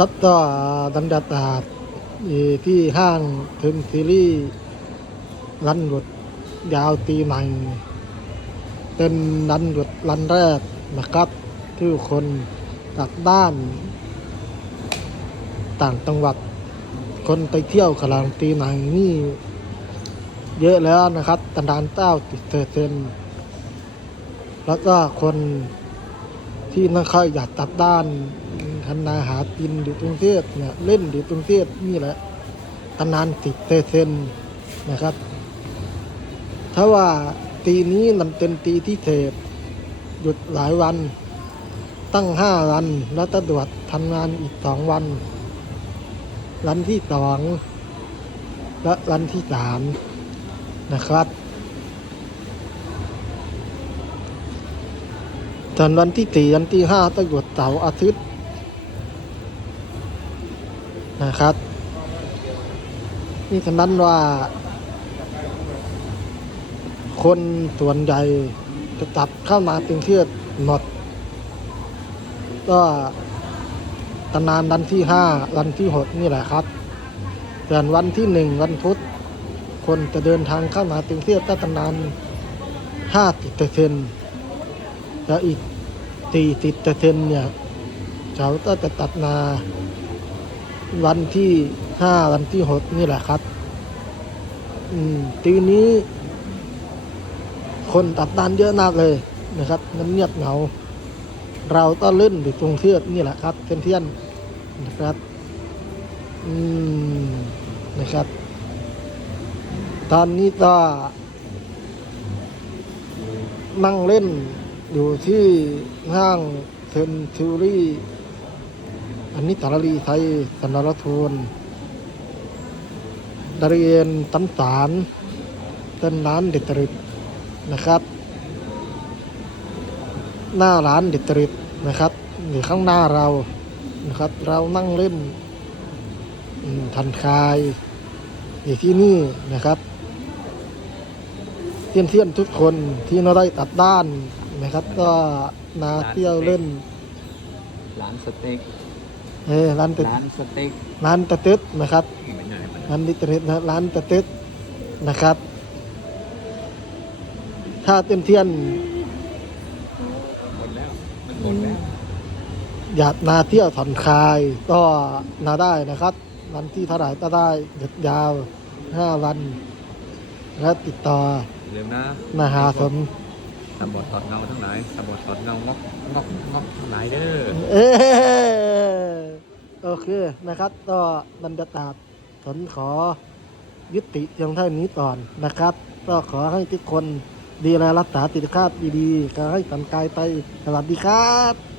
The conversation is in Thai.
ตัดต่อดันดาตาดที่ห้างเทนซีรีส์รันรถยาวตีใหม่ เป็นรันรถรันแรกนะครับที่คนจากบ้าน ต่างจังหวัด คนไปเที่ยวกำลังตีใหม่นี่ เยอะแล้วนะครับตันดานเต้าติดเซนแล้วก็คนที่ไม่ค่อยอยากตัดด้าน ทำนนาหากินอยู่กรุงเทพเนี่ยเล่นอยู่กรุงเทพนี่แหละตนานติดเซอร์เซนนะครับ ถ้าว่าตีนี้มันเป็นตีที่เทปหยุดหลายวัน ตั้งห้าวัน แล้วตำรวจทำงานอีกสองวัน วันที่สองและวันที่สามนะครับตอนวันที่สี่วันที่ห้าต้องหยุดเสาร์อาทิตย์ นะครับ นี่ฉะนั้นว่า คนส่วนใหญ่จะตัดเข้ามากรุงเทพหมด ก็ตำนานวันที่ห้าวันที่หกนี่แหละครับส่วนวันที่หนึ่งวันพุธคนจะเดินทางเข้ามากรุงเทพก็ตำนานห้าสิบเปอร์เซ็นต์แล้วอีกสี่สิบเปอร์เซ็นต์เนี่ยเขาก็จะตัดนา วันที่ห้าวันที่หกนี่แหละครับ อืมทีนี้ คนตัดดานเยอะมากเลยนะครับ มันเงียบเหงา เราก็เล่นอยู่ตรงเทือกนี่แหละครับเทียนๆนะครับ อืมนะครับ ตอนนี้ก็นั่งเล่นอยู่ที่ห้างเซนทูรี่ อันนี้ตาลีไทยสนรทูนดาเรียนตันสารเต้นร้านเด็ดตริดนะครับ หน้าร้านเด็ดตริดนะครับอยู่ข้างหน้าเรานะครับ เรานั่งเล่นทันคายอยู่ที่นี่นะครับเที่ยนๆทุกคนที่เราได้ตัดด้านนะครับ ก็มาเที่ยวเล่นร้านสเต็ก เออร้านตะร้านสเต็กร้านตะตึดนะครับไม่ใช่มันร้านดิตริดนะร้านตะตึดนะครับ ถ้าเต้นเทียนหมดแล้วมันหมดแล้วอยากมาเที่ยวผ่อนคลายก็มาได้นะครับ วันที่เท่าไหร่ก็ได้หยุดยาวห้าวัน แล้วติดต่อลืมนะมาหาผม ตำบดถอดเงาทั้งหลายตำบดถอดเงางอกงอกงอกทั้งหลายเด้อเออโอเคนะครับ ก็บรรยากาศผลขอยุติเพียงเท่านี้ก่อนนะครับ ก็ขอให้ทุกคนดีแลรักษาติดคาดดีๆก็ให้สันกายไปสวัสดีครับ